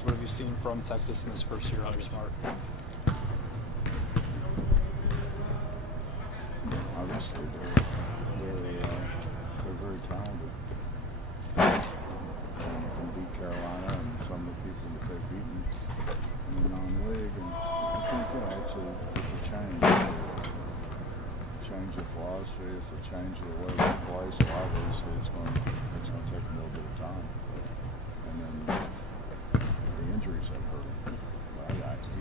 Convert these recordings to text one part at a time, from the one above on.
stars. What have you seen from Texas in this first year under Smart? Obviously, they're very talented. Can beat Carolina and some of the people that they've beaten in the non-league, and I think it's a change of philosophy. It's a change of the way they play. So obviously, it's going to take a little bit of time, and then the injuries have hurt him. But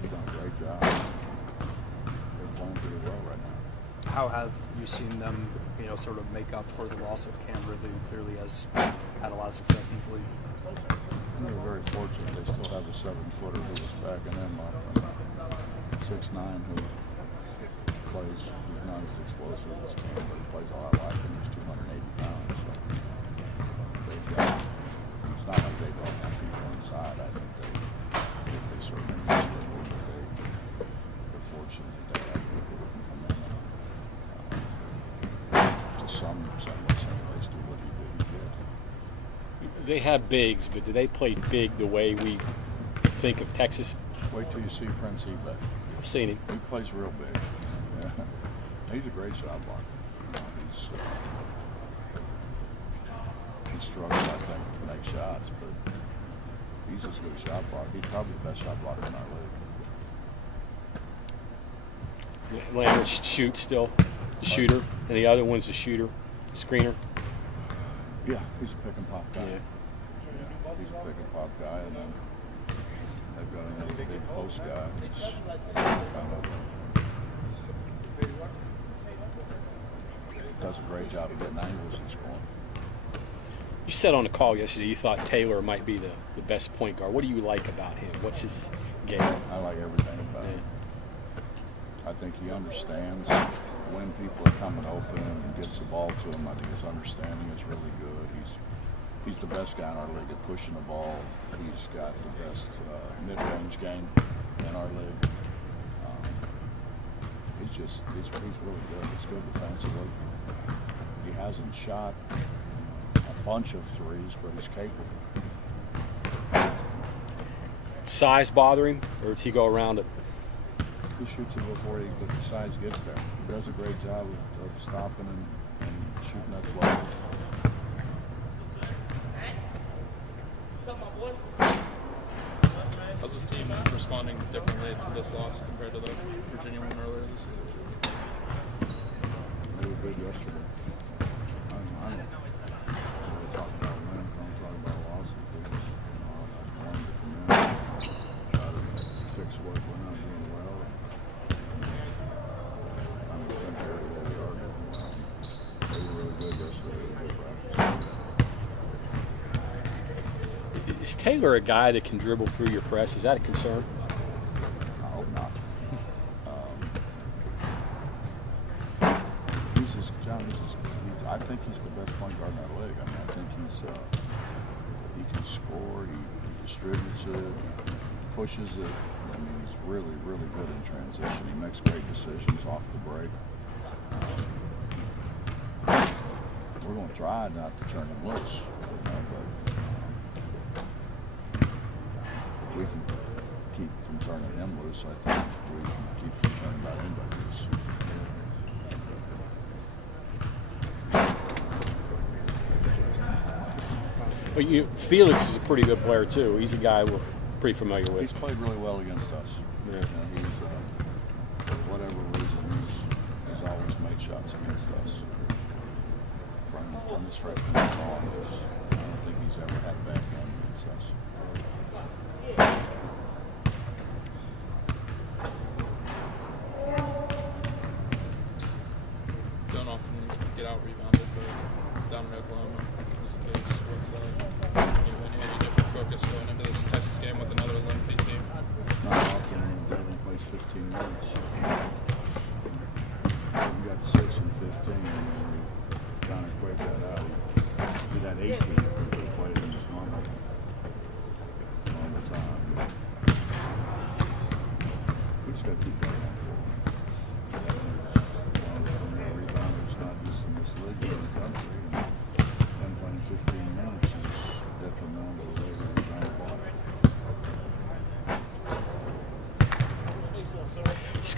he's done a great job. They're playing pretty well right now. How have you seen them, sort of make up for the loss of Cam Ridley, who clearly has had a lot of success in this league? And they're very fortunate. They still have a 7-footer who was backing them up, and 6'9" who plays. He's not as explosive as Cam, but he plays a lot like him. He's 280 pounds. So it's not like they don't have people inside. I think they certainly struggle, but they're fortunate that they have people who can come in to some ways do what he did. They have bigs, but do they play big the way we think of Texas? Wait till you see Prince Ebay. I've seen him. He plays real big. Yeah. He's a great shot blocker. He struggles, I think, to make shots, but he's as good a shot blocker. He's probably the best shot blocker in our league. Lambert shoots still, the shooter, and the other one's the shooter, screener. Yeah, he's a pick and pop guy. Yeah. He's a pick and pop guy, and then they've got another big post guy. Does a great job of getting angles and scoring. You said on the call yesterday you thought Taylor might be the best point guard. What do you like about him? What's his game? I like everything about him. I think he understands when people are coming open and gets the ball to him. I think his understanding is really good. He's the best guy in our league at pushing the ball. He's got the best mid-range game in our league. He's really good. He's good defensively. He hasn't shot a bunch of threes, but he's capable. Size bother him, or does he go around it? He shoots it before the size gets there. He does a great job of stopping and shooting that flow. How's this team responding differently to this loss compared to the Virginia one earlier this season? They were good yesterday. I know. We're talking about wins, I'm talking about losses. I wanted to come in, try to fix what we're not doing well. I'm very well we are doing well. They were really good yesterday. They were good practice. Is Taylor a guy that can dribble through your press? Is that a concern? I hope not. I think he's the best point guard in our league. I mean, I think he can score, he distributes it, he pushes it. I mean, he's really, really good in transition. He makes great decisions off the break. We're going to try not to turn him loose, but if we can keep from turning him loose, I think we can keep from turning about anybody loose. But Felix is a pretty good player too. He's a guy we're pretty familiar with. He's played really well against us. Yeah. He's, for whatever reason, he's always made shots against us. From his freshman year on, I don't think he's ever had a bad game against us. Don't often get out rebounded, but down in Oklahoma was the case. What's any different focus going into this Texas game with another lengthy team? Not often, Devin plays 15 minutes. We got 6 and 15, and we kind of equate that out. We had 18 if we played in this normal time. We just got to keep going on forward. Rebounders not just in this league, but in the country. And them playing 15 minutes is detrimental to the way we're trying to play.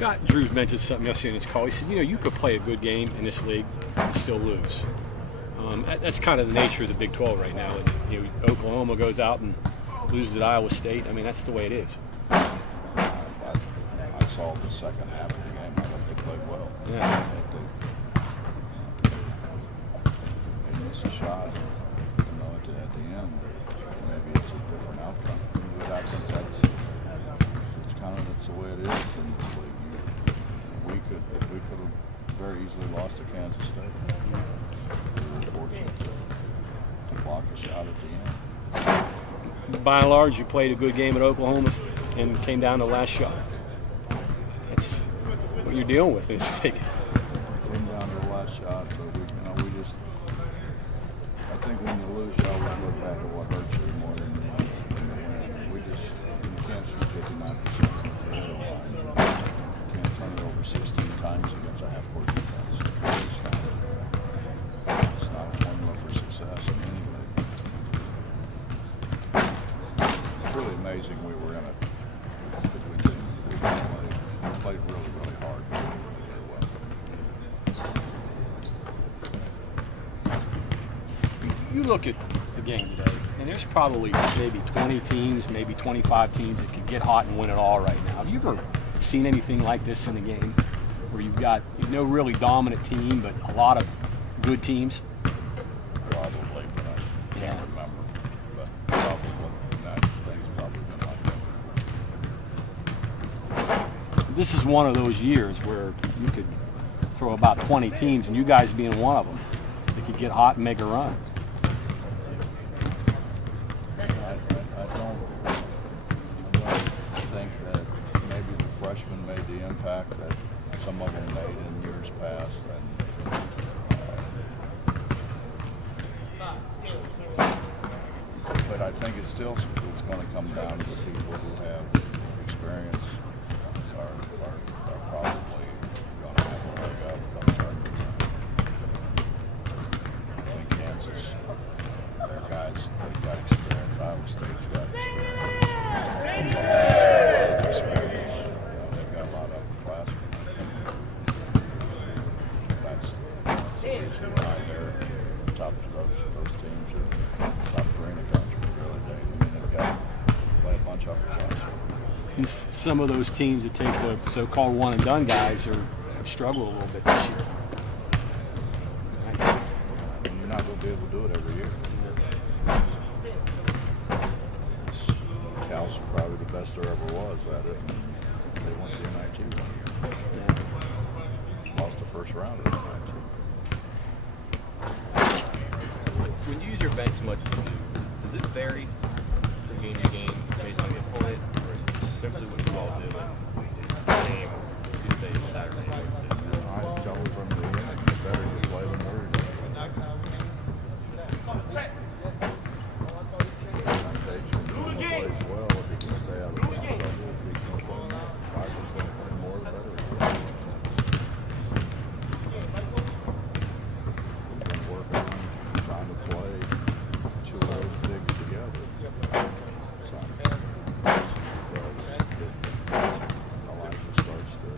Scott Drews mentioned something yesterday in his call. He said, you could play a good game in this league and still lose. That's kind of the nature of the Big 12 right now. Oklahoma goes out and loses at Iowa State. I mean, that's the way it is. I saw the second half of the game. I thought they played well. Yeah. They missed a shot, at the end. Maybe it's a different outcome. But I think that's the way it is in this league. We could have very easily lost to Kansas State. We were fortunate to block a shot at the end. By and large, you played a good game at Oklahoma and came down to the last shot. That's what you're dealing with in this league. Came down to the last shot, but we just. I think when you lose, you always look back at what hurts you more than the win. You can't shoot 59% from the free throw line. You can't turn it over 16 times against a half-court defense. It's not a formula for success in any league. It's really amazing we were in it because we played really, really hard. Really well. You look at the game today, and there's probably maybe 20 teams, maybe 25 teams that could get hot and win it all right now. Have you ever seen anything like this in the game where you've got no really dominant team, but a lot of good teams? Probably, but I can't remember. But probably, that thing's probably been like that. This is one of those years where you could throw about 20 teams, and you guys being one of them, that could get hot and make a run. I don't think that maybe the freshmen made the impact that some of them made in years past. But I think it's going to come down to the people who have experience are probably going to have a leg up. I think Kansas, their guys, they've got experience. Iowa State's got experience. They've got a lot of upperclassmen. That's the reason why they're top of those teams are top three in the country. Really, they've got to play a bunch of upperclassmen. And some of those teams that take the so-called one-and-done guys have struggled a little bit this year. You're not going to be able to do it every year. Cal's probably the best there ever was at it. They went to the NIT one year. Lost the first round of the NIT. When you use your bench as much as you do, does it vary from game to game based on the opponent, or is it simply what you all do in the game Tuesday, Saturday? I tell them from the beginning, the better you play, the more you do. Temptation plays well if he can stay out of foul trouble. If he can play, Michael's going to play more, the better. We've been working on trying to play two of those bigs together. So, Elijah starts to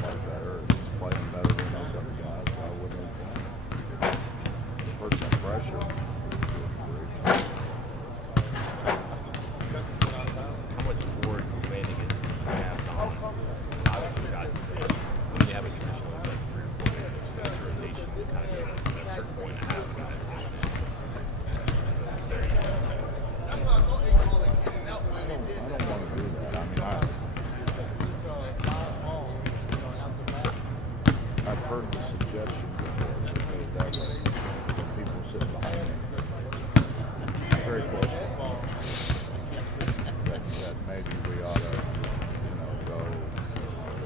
play better. He's playing better than those other guys. Why wouldn't he play? It puts some pressure. How much more demanding is it to have on obviously guys to play? When you have a traditional like 3 or 4 minutes rotation, you kind of go at a certain point and have guys. I don't want to do that. I mean, I've heard the suggestion before to do it that way. When people sit behind me, very close to me, that maybe we ought to, go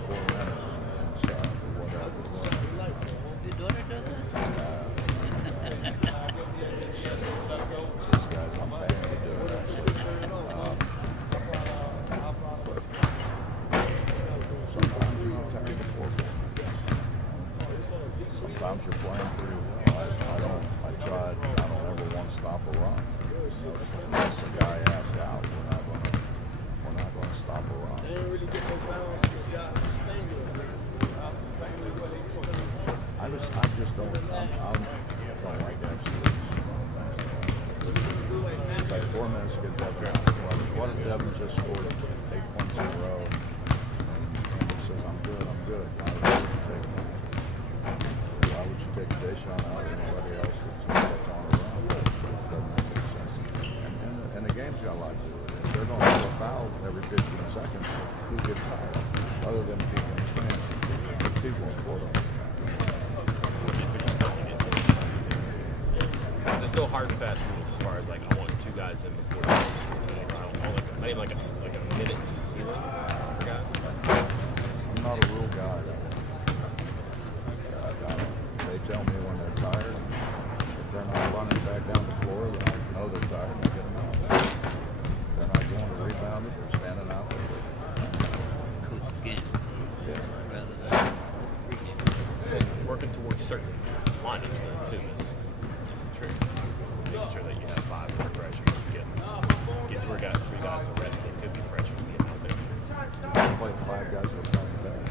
4 minutes inside or whatever. Your daughter does that? These guys, I'm paying to do it. Sometimes you get tired before. Sometimes you're playing pretty well. I don't ever want to stop a run. Unless the guy asks out, we're not not going to stop a run. I just don't. I don't like that. It's like 4 minutes to get Devin out. What if Devin just scored 8 points in a row and he says, I'm good. Why would you take Deshaun out or anybody else that's on a run? It doesn't make any sense. And the game's got a lot to do with it. If they're going to have a foul every 15 seconds, who gets tired? Other than people in the stands. People in Florida. There's no hard and fast rules as far as like I want 2 guys in before the 16. I don't want not even like a minute ceiling for guys. I'm not a rule guy. They tell me when they're tired. If they're not running back down the floor, then I know they're tired and I get them out. They're not going to rebound it. They're standing out there. Coach again. Yeah. Rather than pregame. Working towards certain lineups though, too is the trick. Making sure that you have 5 more freshman. Get 3 guys arrested. It could be freshmen getting out there. I'm playing 5 guys that are playing back.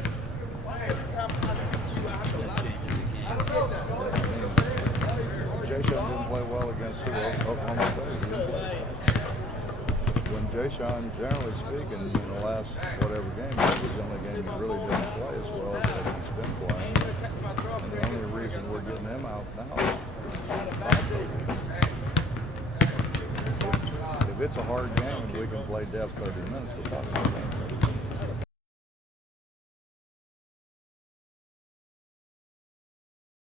Jay Sean didn't play well against Oklahoma State. He didn't play. When Jay Sean, generally speaking, in the last whatever game, that was the only game he really didn't play as well as he's been playing. And the only reason we're getting him out now is if it's a hard game and we can play Dev 30 minutes, we're talking about